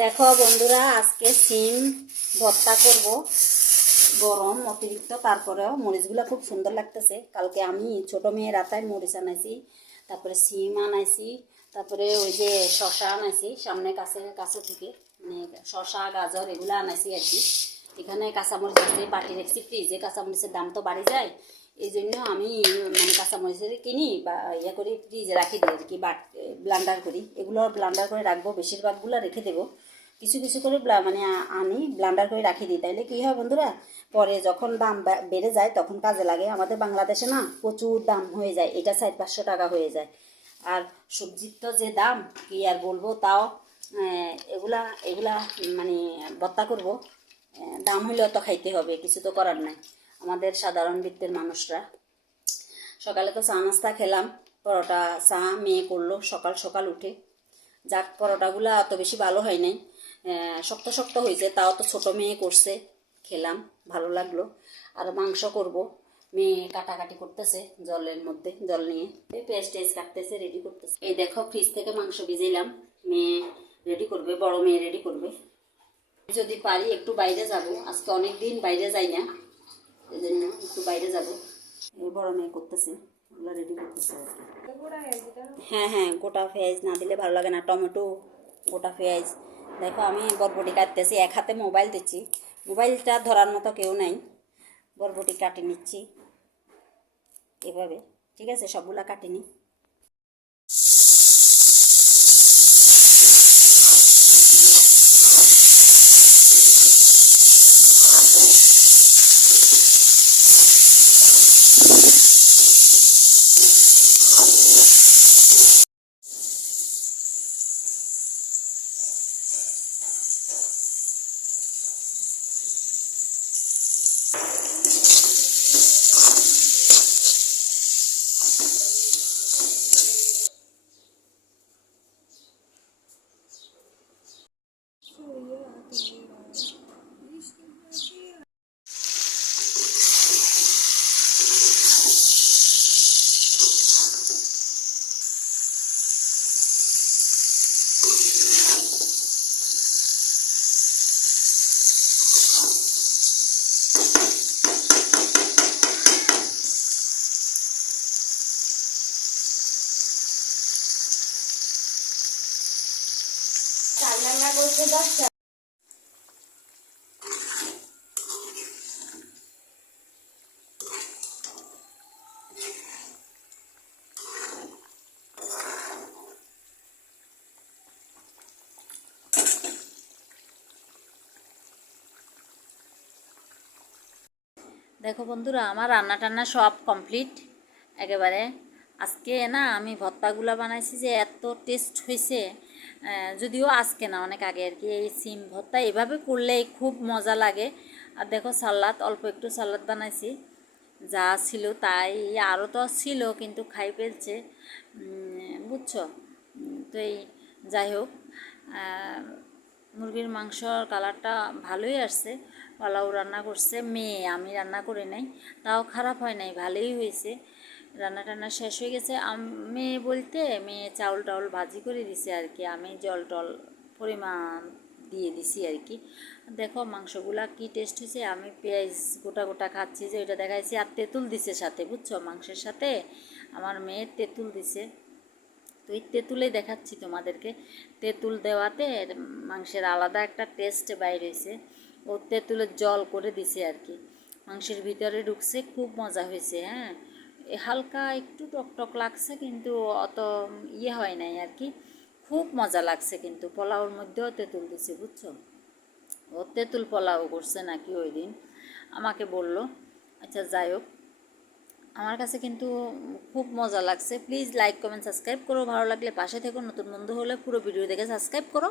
দেখো বন্ধুরা, আজকে সিম ভর্তা করব। গরম অতিরিক্ত, তারপরেও মরিচগুলো খুব সুন্দর লাগতেছে। কালকে আমি ছোট মেয়ের আতায় মরিচ আনাইছি, তারপরে সিম আনাইছি, তারপরে ওই যে শশা আনাইছি সামনে কাছে কাছে থেকে, মানে শশা গাজর এগুলো আনাইছি আর কি। এখানে কাঁচামরিচ আছে, পাটি রেখেছি ফ্রিজে। কাঁচামরিচের দাম তো বাড়ি যায়, এই জন্য আমি মানে কাঁচামরিচের কিনি বা ইয়ে করি, ফ্রিজে রাখি দিই আর কি। ব্লান্ডার করি, এগুলো ব্লান্ডার করে রাখবো, বেশিরভাগগুলো রেখে দেবো। কিছু কিছু করে মানে আনি ব্লান্ডার করে রাখি দিই। তাইলে কী হয় বন্ধুরা, পরে যখন দাম বেড়ে যায় তখন কাজে লাগে। আমাদের বাংলাদেশে না প্রচুর দাম হয়ে যায়, এটা 400-500 টাকা হয়ে যায়। আর সবজির তো যে দাম কি আর বলবো। তাও এগুলা এগুলা মানে ভর্তা করব, দাম হইলেও তো খাইতে হবে, কিছু তো করার নাই। আমাদের সাধারণ বৃত্তের মানুষরা সকালে তো চা নাস্তা খেলাম, পরোটা চা মেয়ে করলো সকাল সকাল উঠে। যাক, পরোটাগুলো অত বেশি ভালো হয় নাই, শক্ত শক্ত হয়েছে। তাও তো ছোট মেয়ে করছে, খেলাম, ভালো লাগলো। আর মাংস করব, মেয়ে কাটাকাটি করতেছে জলের মধ্যে, জল নিয়ে পেঁয়াজ টেজ কাটতেছে, রেডি করতেছে। এই দেখো, ফ্রিজ থেকে মাংস ভিজাইলাম, মেয়ে রেডি করবে, বড় মেয়ে রেডি করবে। যদি পারি একটু বাইরে যাব, আজকে অনেক দিন বাইরে যাই না, এই জন্য একটু বাইরে যাব। এই বড় মেয়ে করতেছে, ওগুলো রেডি করতেছে আর কি। হ্যাঁ হ্যাঁ, গোটা পেঁয়াজ না দিলে ভালো লাগে না, টমেটো, গোটা পেঁয়াজ। দেখো আমি বরবটি কাটতেছি, এক হাতে মোবাইল দিচ্ছি, মোবাইলটা ধরার মতো কেউ নাই। বরবটি কাটে নিচ্ছি এভাবে, ঠিক আছে, সবগুলা কাটে নিই। রান্না করতে 10টা। দেখো বন্ধুরা, আমার রান্না টান্না সব কমপ্লিট একেবারে। আজকে না আমি ভর্তাগুলো বানাইছি, যে এত টেস্ট হয়েছে। যদিও আজকে না, অনেক আগে আর কি। এই সিম ভর্তা এভাবে করলেই খুব মজা লাগে। আর দেখো সালাদ, অল্প একটু সালাদ বানাইছি, যা ছিল তাই। আরও তো ছিল কিন্তু খাই ফেলছে, বুঝছো তো। এই যাই হোক, মুরগির মাংসর কালারটা ভালোই আসছে। পোলাও রান্না করছে মেয়ে, আমি রান্না করে নাই, তাও খারাপ হয় নাই, ভালোই হয়েছে। রান্না টান্না শেষ হয়ে গেছে। মেয়ে বলতে মেয়ে চাউল টাউল ভাজি করে দিছে আর কি, আমি জল টল পরিমাণ দিয়ে দিছি আর কি। দেখো মাংসগুলা কি টেস্ট হয়েছে। আমি পেঁয়াজ গোটা গোটা খাচ্ছি, যে ওইটা দেখাইছি। আর তেঁতুল দিছে সাথে, বুঝছো, মাংসের সাথে আমার মেয়ের তেঁতুল দিছে। তো এই তেঁতুলে দেখাচ্ছি তোমাদেরকে। তেঁতুল দেওয়াতে মাংসের আলাদা একটা টেস্ট বাইর হয়েছে। ও তেঁতুলের জল করে দিছে আর কি, মাংসের ভিতরে ঢুকছে, খুব মজা হয়েছে। হ্যাঁ, হালকা একটু টক টক লাগছে, কিন্তু অত ইয়ে হয় নাই আর কি। খুব মজা লাগছে, কিন্তু পোলাওর মধ্যেও তেঁতুল দিছে, বুঝছো। ও তেঁতুল পোলাও করছে নাকি ওই দিন, আমাকে বলল। আচ্ছা যাই হোক, আমার কাছে কিন্তু খুব মজা লাগছে। প্লিজ লাইক কমেন্ট সাবস্ক্রাইব করো, ভালো লাগলে পাশে থেকো। নতুন বন্ধু হলে পুরো ভিডিও দেখে সাবস্ক্রাইব করো।